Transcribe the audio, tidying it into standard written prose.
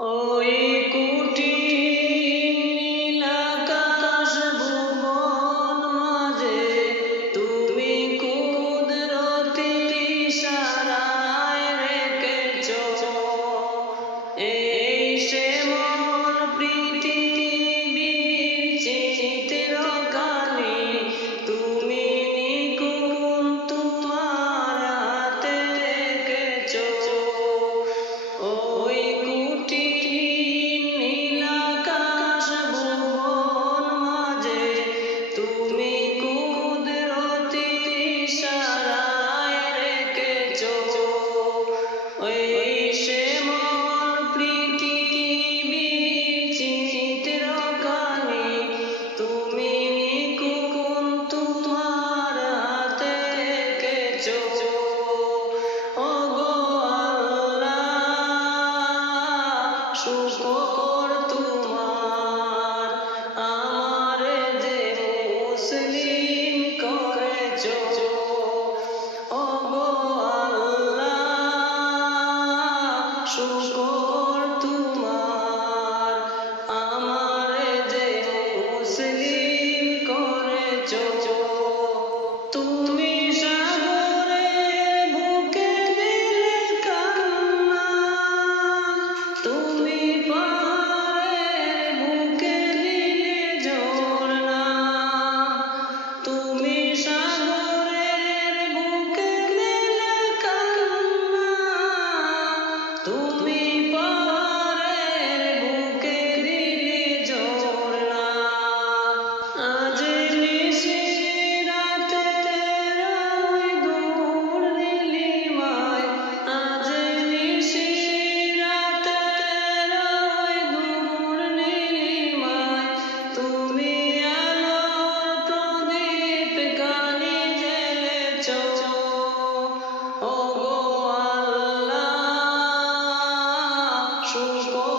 ওই কুটির নীল আকাশ ভুবন মাঝে তুমি কুদরতি ইশারায় রেখেছ এই শ্যামল পৃথিবীর চিত্রখানি তুমি নিপুণ তোমার হাতে রেখেছ। ওই কুটির নীল আকাশ ভুবন মাঝে তুমি কুদরতি ইশারায় রেখেছ ওই শ্যামল পৃথিবীর চিত্রখানি তুমি নিপুণ তোমার হাতে রেখেছ। ওগো আল্লাহ শুকর তোমার আমারে যে মুসলিম করেছ। ওগো আল্লাহ শুকর তোমার আমারে যে মুসলিম করেছ। তুমি সাগরের বুকে দিলে কান্না, তুমি পাহাড়ের বুকে দিলে ঝরনা, তুমি সাগরের বুকে দিলে কান্না, তুমি পাহাড়ের বুকে দিলে ঝরনা। আজ নিশি রাতে ওই দূর নীলিমায়, আজ নিশি রাতে ওই দূর নীলিমায় তুমি আলোর প্রদীপ গানি জ্বেলেছ। ওগো আল্লাহ শুকর